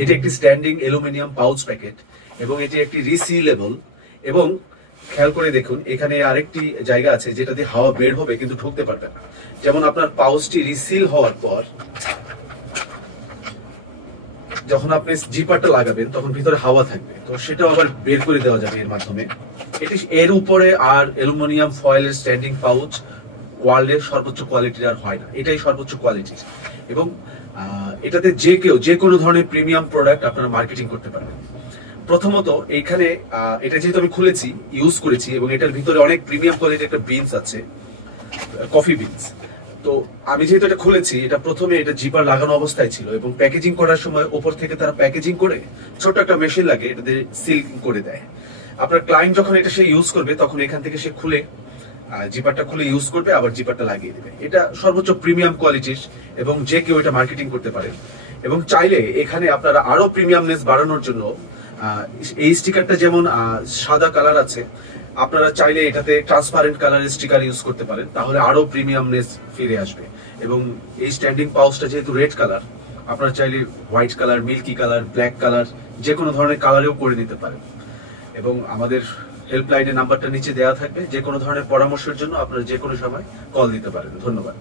এটি একটি standing aluminium pouch packet এবং এটি একটি রিসিলেবল। এবং খেয়াল করে দেখুন, এখানে আরেকটি জায়গা আছে যেটা দিয়ে হাওয়া বের হবে কিন্তু ঢুকতে পারবে না। যেমন আপনার পাউচটি রিসিল হওয়ার পর যখন আপনি জিপারটা লাগাবেন তখন ভিতরে হাওয়া থাকবে, তো সেটাও আবার বের করে দেওয়া যাবে এর মাধ্যমে। এটি এর উপরে আর অ্যালুমিনিয়াম ফয়েলের স্ট্যান্ডিং পাউচ ওয়ার্ল্ডের সর্বোচ্চ কোয়ালিটির আর হয় না, এটাই সর্বোচ্চ কোয়ালিটির। এবং এটাতে যে কোনো ধরনের প্রিমিয়াম প্রোডাক্ট আপনারা মার্কেটিং করতে পারবেন। প্রথমত এইখানে এটা যেহেতু আমি খুলেছি, ইউজ করেছি, এবং এটার ভিতরে অনেক প্রিমিয়াম কোয়ালিটির একটা বিনস আছে, কফি বিনস। তো আমি যেহেতু এটা খুলেছি, এটা প্রথমে এটা জিপার লাগানো অবস্থায় ছিল এবং প্যাকেজিং করার সময় ওপর থেকে তারা প্যাকেজিং করে ছোট একটা মেশিন লাগে এটাতে সিল করে দেয়। আপনার ক্লায়েন্ট যখন এটা সে ইউজ করবে তখন এখান থেকে সে খুলে জিপারটা খুলে ইউজ করবে, আবার জিপারটা লাগিয়ে দেবে। এটা সর্বোচ্চ প্রিমিয়াম কোয়ালিটির এবং যে কেউ এটা মার্কেটিং করতে পারে। এবং চাইলে এখানে আপনারা আরো প্রিমিয়ামনেস বাড়ানোর জন্য এই স্টিকারটা যেমন সাদা কালার আছে, আপনারা চাইলে এটাতে ট্রান্সপারেন্ট কালারের স্টিকার ইউজ করতে পারেন, তাহলে আরো প্রিমিয়ামনেস ফিরে আসবে। এবং এই স্ট্যান্ডিং পাউচটা যেহেতু রেড কালার, আপনারা চাইলে white colour, milky colour, black colour, যে কোনো ধরনের কালারেও করে নিতে পারেন। এবং আমাদের হেল্পলাইনের নাম্বারটা নিচে দেওয়া থাকবে, যে কোনো ধরনের পরামর্শের জন্য আপনারা যে কোনো সময় কল দিতে পারেন। ধন্যবাদ।